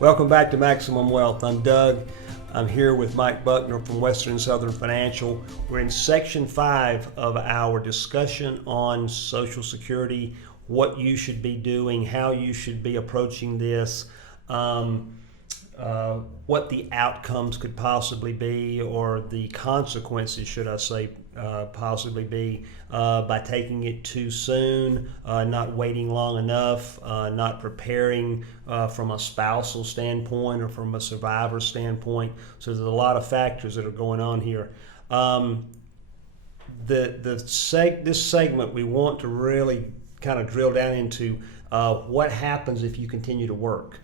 Welcome back to Maximum Wealth. I'm Doug. I'm here with Mike Buckner from Western and Southern Financial. We're in section 5 of our discussion on Social Security, what you should be doing, how you should be approaching this, what the outcomes could possibly be, or the consequences, should I say, possibly be by taking it too soon, not waiting long enough, not preparing from a spousal standpoint or from a survivor standpoint. So there's a lot of factors that are going on here. This segment, we want to really kind of drill down into what happens if you continue to work.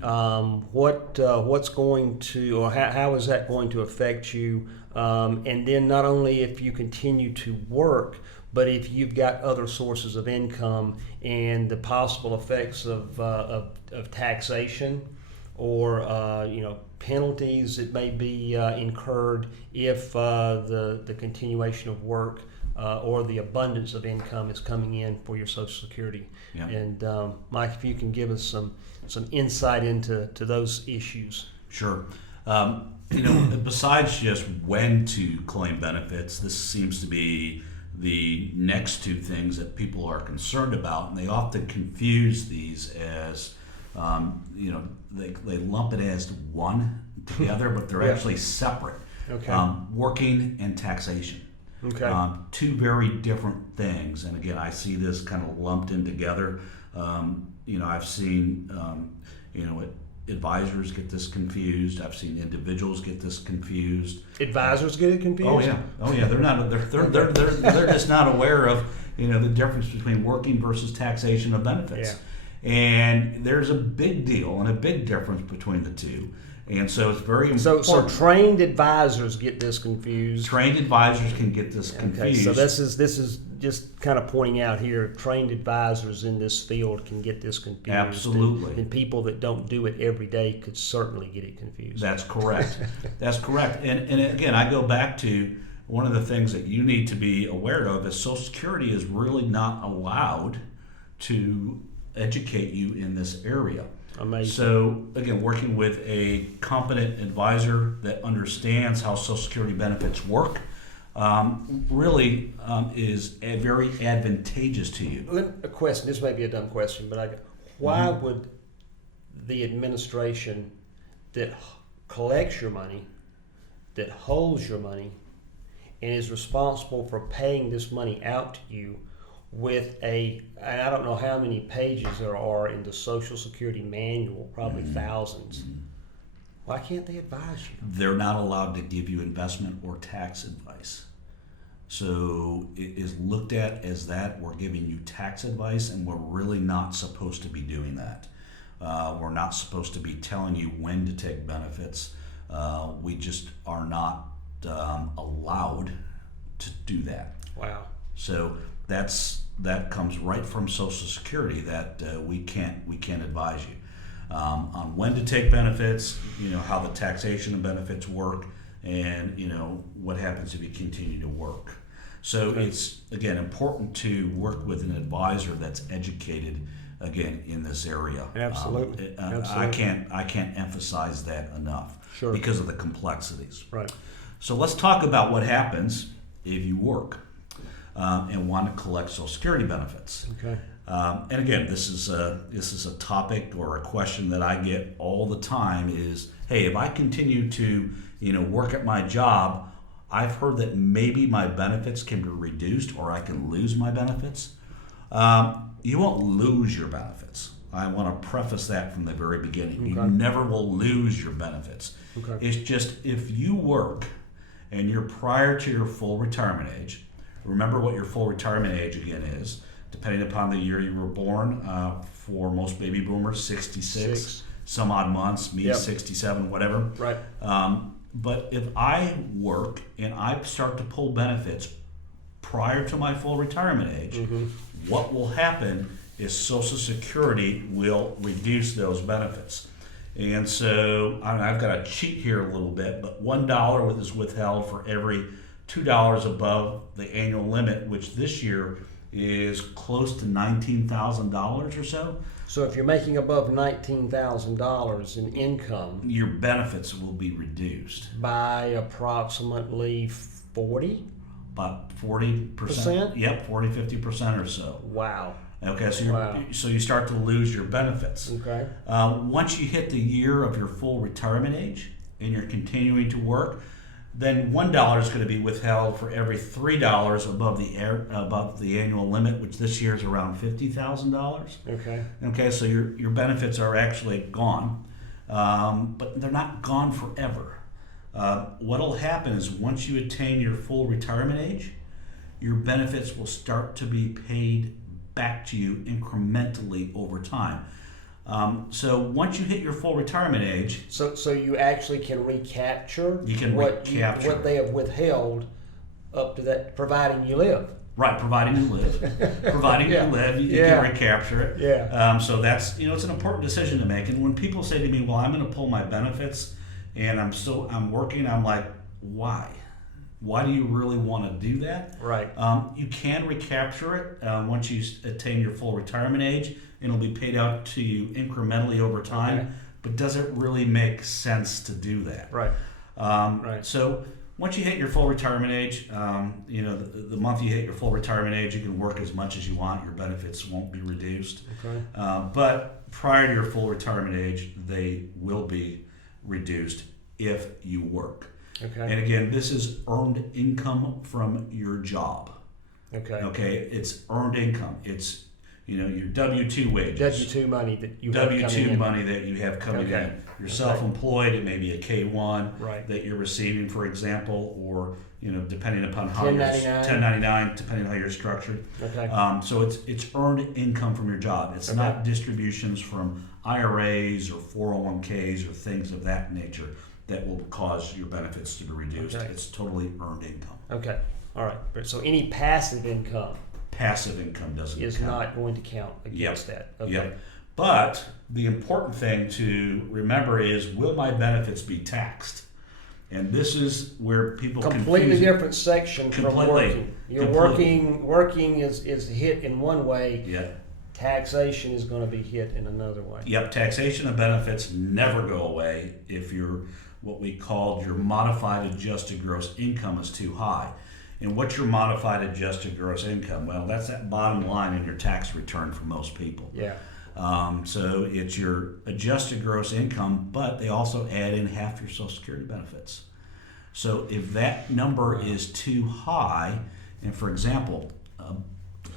What's going to, or how is that going to affect you? And then not only if you continue to work, but if you've got other sources of income and the possible effects of taxation or penalties that may be incurred if the continuation of work or the abundance of income is coming in for your Social Security. Yeah. And Mike, if you can give us some insight into those issues. Sure. Besides just when to claim benefits, this seems to be the next two things that people are concerned about, and they often confuse these as, they lump it as one together, but they're actually separate. Okay. Working and taxation. Okay. Two very different things, and again, I see this kind of lumped in together. I've seen, advisors get this confused. I've seen individuals get this confused. Advisors get it confused? Oh yeah. They're not. They're just not aware of the difference between working versus taxation of benefits. Yeah. And there's a big deal and a big difference between the two. And so it's very important. So trained advisors get this confused. Trained advisors can get this confused. Okay, so this is just kind of pointing out here, trained advisors in this field can get this confused. Absolutely. And people that don't do it every day could certainly get it confused. That's correct. That's correct. And again, I go back to one of the things that you need to be aware of is Social Security is really not allowed to educate you in this area. Amazing. So again, working with a competent advisor that understands how Social Security benefits work really is very advantageous to you. A question, this may be a dumb question, but why would the administration that collects your money, that holds your money, and is responsible for paying this money out to you with and I don't know how many pages there are in the Social Security manual, probably thousands. Why can't they advise you? They're not allowed to give you investment or tax advice. So it is looked at as that we're giving you tax advice, and we're really not supposed to be doing that. We're not supposed to be telling you when to take benefits. We just are not allowed to do that. Wow. So that comes right from Social Security that we can't advise you on when to take benefits, how the taxation of benefits work, and what happens if you continue to work. So It's again important to work with an advisor that's educated again in this area. Absolutely. Absolutely. I can't emphasize that enough. Sure. Because of the complexities. Right. So let's talk about what happens if you work and want to collect Social Security benefits. Okay. And again, this is a topic or a question that I get all the time is, hey, if I continue to work at my job, I've heard that maybe my benefits can be reduced or I can lose my benefits. You won't lose your benefits. I want to preface that from the very beginning. Okay. You never will lose your benefits. Okay. It's just if you work and you're prior to your full retirement age, remember what your full retirement age again is, depending upon the year you were born. For most baby boomers, 66, some odd months, me 67, whatever. Right. But if I work and I start to pull benefits prior to my full retirement age, what will happen is Social Security will reduce those benefits. And so I've got to cheat here a little bit, but $1 is withheld for every $2 above the annual limit, which this year is close to $19,000 or so. So if you're making above $19,000 in income your benefits will be reduced by approximately 40? about 40%. Percent? Yep, 40-50% or so. Wow. Okay, so Wow. so you start to lose your benefits. Okay. Once you hit the year of your full retirement age and you're continuing to work, then $1 is going to be withheld for every $3 above the annual limit, which this year is around $50,000. Okay. Okay, so your benefits are actually gone, but they're not gone forever. What'll happen is once you attain your full retirement age, your benefits will start to be paid back to you incrementally over time. So once you hit your full retirement age, So you actually can recapture You can what recapture. what they have withheld up to that, providing you live. right, providing you live, Yeah. you Yeah. can recapture it. Yeah. So that's it's an important decision to make. And when people say to me, "Well, I'm going to pull my benefits, and I'm working," I'm like, "Why? Why do you really want to do that?" Right. You can recapture it once you attain your full retirement age, and it'll be paid out to you incrementally over time. Okay. But does it really make sense to do that? Right. Right. So once you hit your full retirement age, the month you hit your full retirement age, you can work as much as you want. Your benefits won't be reduced. Okay. But prior to your full retirement age, they will be reduced if you work. Okay. And again, this is earned income from your job. Okay. Okay, it's earned income. It's your W-2 wages. W-2 money that you have coming W-2 in. money that you have coming Okay. in. You're Okay. self-employed. It may be a K-1 Right. that you're receiving, for example, or depending upon how 1099. 1099, depending on how you're structured. Okay. So it's earned income from your job. It's Okay. not distributions from IRAs or 401ks or things of that nature that will cause your benefits to be reduced. Okay. It's totally earned income. Okay. All right. But so any passive income Passive income doesn't is count. not going to count against that. Okay. Yep. But the important thing to remember is, will my benefits be taxed? And this is where people Completely confuse it. different section from Completely. working. You're Completely. working is hit in one way. Yeah. Taxation is going to be hit in another way. Yep. Taxation of benefits never go away if what we called your modified adjusted gross income is too high. And what's your modified adjusted gross income? Well, that's that bottom line in your tax return for most people. Yeah. So it's your adjusted gross income, but they also add in half your Social Security benefits. So if that number is too high, and for example,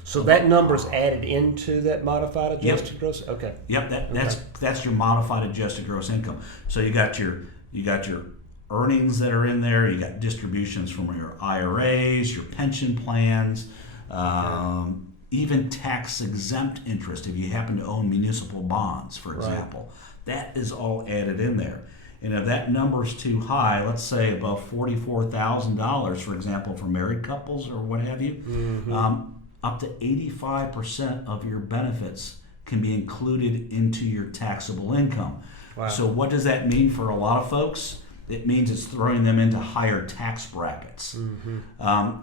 So that number's added into that modified adjusted gross? Okay. yep, that's your modified adjusted gross income. So you got your earnings that are in there. You got distributions from your IRAs, your pension plans, even tax exempt interest if you happen to own municipal bonds, for example. That is all added in there. And if that number is too high, let's say above $44,000, for example, for married couples or what have you, up to 85% of your benefits can be included into your taxable income. Wow. So what does that mean for a lot of folks? It means it's throwing them into higher tax brackets.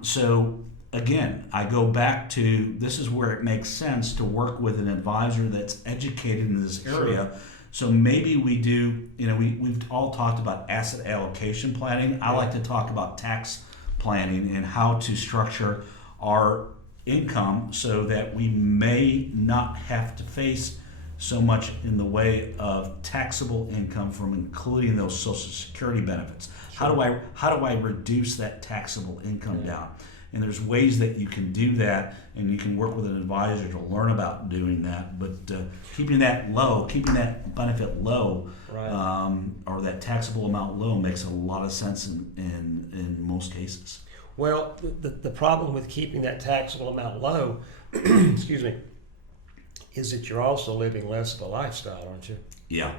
So again, I go back to, this is where it makes sense to work with an advisor that's educated in this area. Sure. So maybe we do, we've all talked about asset allocation planning. I like to talk about tax planning and how to structure our income so that we may not have to face so much in the way of taxable income from including those Social Security benefits. Sure. How do I reduce that taxable income down? And there's ways that you can do that, and you can work with an advisor to learn about doing that. But keeping that benefit low, or that taxable amount low, makes a lot of sense in most cases. Well, the problem with keeping that taxable amount low, excuse me, is that you're also living less of a lifestyle, aren't you? Yeah.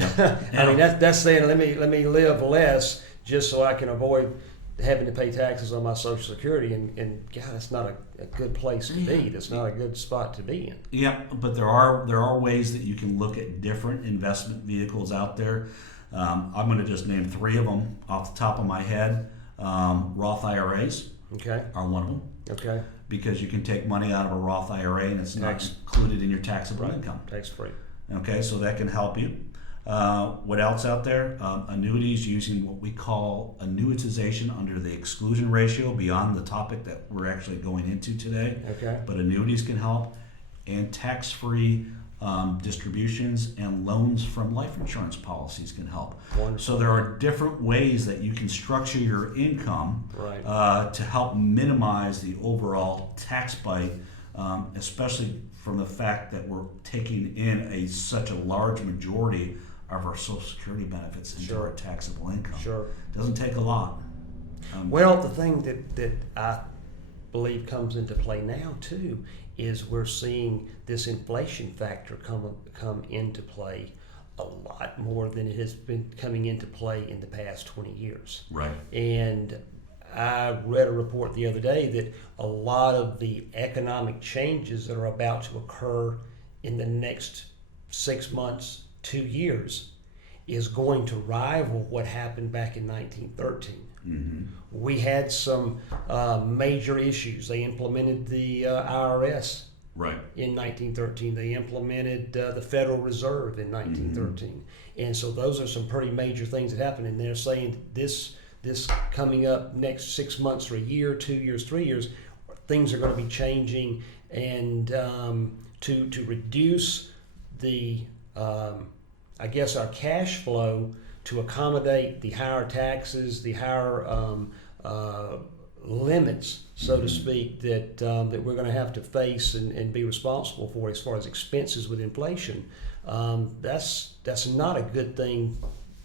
I mean, that's saying let me live less just so I can avoid having to pay taxes on my Social Security, and God, that's not a good place to be. That's not a good spot to be in. Yeah, but there are ways that you can look at different investment vehicles out there. I'm going to just name three of them off the top of my head. Roth IRAs Okay. are one of them. Okay. because you can take money out of a Roth IRA and it's not Tax. included in your taxable income. Tax free. Okay, so that can help you. What else out there? Annuities using what we call annuitization under the exclusion ratio beyond the topic that we're actually going into today. Okay. But annuities can help, and tax-free distributions and loans from life insurance policies can help. Wonderful. So there are different ways that you can structure your income Right. to help minimize the overall tax bite, especially from the fact that we're taking in such a large majority of our Social Security benefits into Sure. our taxable income. Sure. Doesn't take a lot. Well, the thing that I believe comes into play now too is we're seeing this inflation factor come into play a lot more than it has been coming into play in the past 20 years. Right. And I read a report the other day that a lot of the economic changes that are about to occur in the next 6 months, 2 years, is going to rival what happened back in 1913. Mm-hmm. We had some major issues. They implemented the IRS Right. in 1913. They implemented the Federal Reserve in 1913. And so those are some pretty major things that happened. And they're saying this coming up next 6 months or a year, 2 years, 3 years, things are going to be changing. And to reduce the, I guess, our cash flow to accommodate the higher taxes, the higher limits, so to speak, that we're going to have to face and be responsible for as far as expenses with inflation. That's not a good thing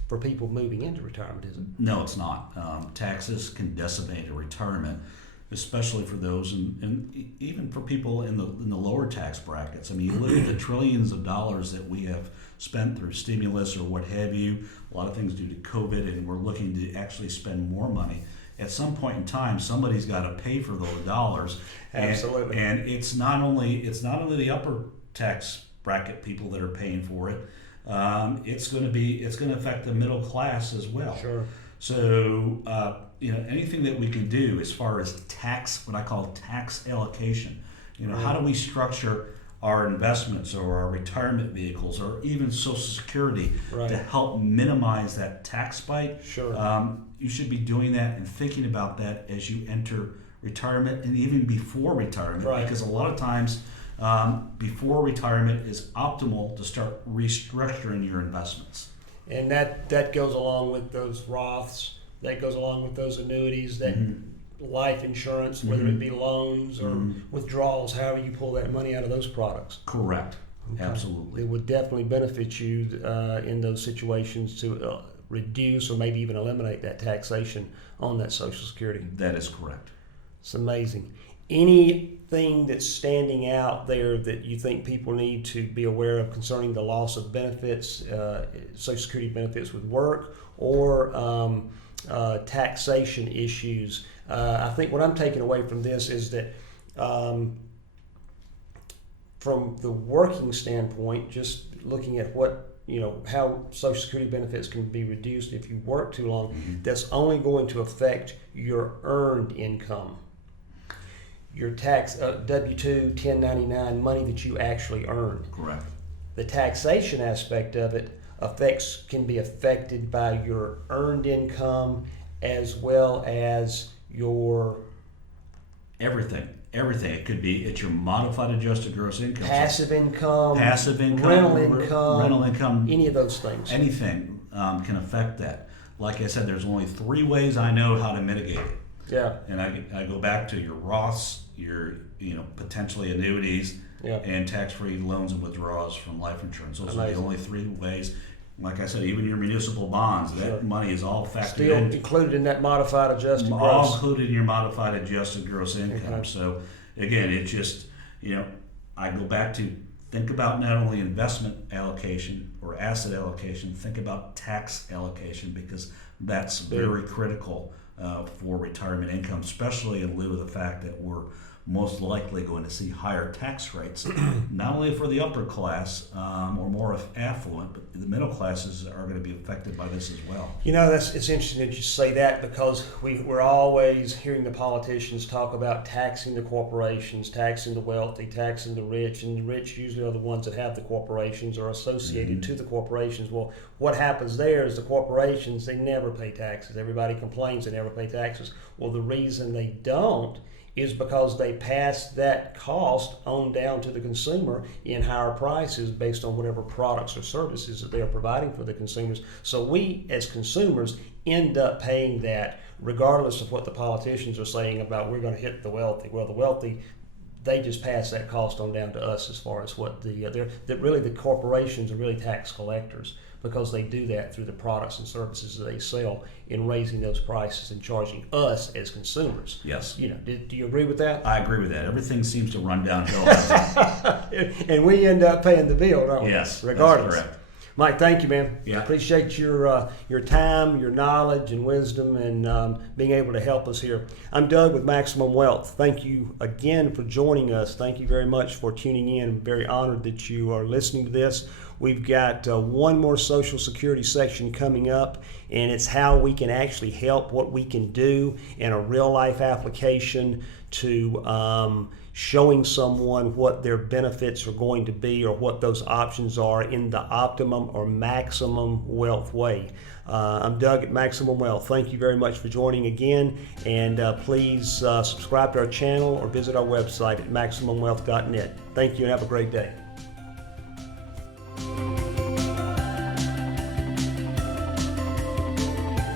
for people moving into retirement, is it? No, it's not. Taxes can decimate a retirement, especially for those, and even for people in the lower tax brackets. I mean, you look at the trillions of dollars that we have spent through stimulus or what have you, a lot of things due to COVID, and we're looking to actually spend more money. At some point in time, somebody's got to pay for those dollars. Absolutely. And it's not only the upper tax bracket people that are paying for it. It's going to affect the middle class as well. Sure. So anything that we can do as far as tax, what I call tax allocation. How do we structure our investments or our retirement vehicles or even Social Security to help minimize that tax bite? Sure. You should be doing that and thinking about that as you enter retirement and even before retirement, because a lot of times before retirement is optimal to start restructuring your investments. And that goes along with those Roths, that goes along with those annuities, that life insurance, whether it be loans or withdrawals, however you pull that money out of those products. Correct. Okay. Absolutely. It would definitely benefit you in those situations to reduce or maybe even eliminate that taxation on that Social Security. That is correct. It's amazing. Anything that's standing out there that you think people need to be aware of concerning the loss of benefits, Social Security benefits with work, or taxation issues? I think what I'm taking away from this is that from the working standpoint, just looking at how Social Security benefits can be reduced if you work too long, that's only going to affect your earned income. Your tax, W-2, 1099, money that you actually earn. Correct. The taxation aspect of it can be affected by your earned income as well as your Everything. It could be it's your modified adjusted gross income. passive income, rental income, any of those things. anything can affect that. Like I said, there's only 3 ways I know how to mitigate it. Yeah. And I go back to your Roths, your potentially annuities, and tax-free loans and withdrawals from life insurance. Those are the only 3 ways. Like I said, even your municipal bonds, that money is all factored Still in. included in that modified adjusted All gross. included in your modified adjusted gross income. Okay. So again, it just, I go back to think about not only investment allocation or asset allocation, think about tax allocation, because that's very critical for retirement income, especially in lieu of the fact that we're most likely going to see higher tax rates, not only for the upper class or more affluent, but the middle classes are going to be affected by this as well. You know, it's interesting that you say that, because we're always hearing the politicians talk about taxing the corporations, taxing the wealthy, taxing the rich, and the rich usually are the ones that have the corporations or associated to the corporations. Well, what happens there is the corporations, they never pay taxes. Everybody complains they never pay taxes. Well, the reason they don't is because they pass that cost on down to the consumer in higher prices based on whatever products or services that they are providing for the consumers. So we, as consumers, end up paying that regardless of what the politicians are saying about we're going to hit the wealthy. Well, the wealthy, they just pass that cost on down to us as far as what really the corporations are really tax collectors, because they do that through the products and services that they sell in raising those prices and charging us as consumers. Yes. You know, do you agree with that? I agree with that. Everything seems to run downhill. And we end up paying the bill, don't we? Yes, regardless. that's correct. Mike, thank you, man. Yeah. Appreciate your time, your knowledge and wisdom, and being able to help us here. I'm Doug with Maximum Wealth. Thank you again for joining us. Thank you very much for tuning in. I'm very honored that you are listening to this. We've got one more Social Security section coming up, and it's how we can actually help, what we can do in a real-life application to showing someone what their benefits are going to be or what those options are in the optimum or maximum wealth way. I'm Doug at Maximum Wealth. Thank you very much for joining again, and please subscribe to our channel or visit our website at MaximumWealth.net. Thank you and have a great day.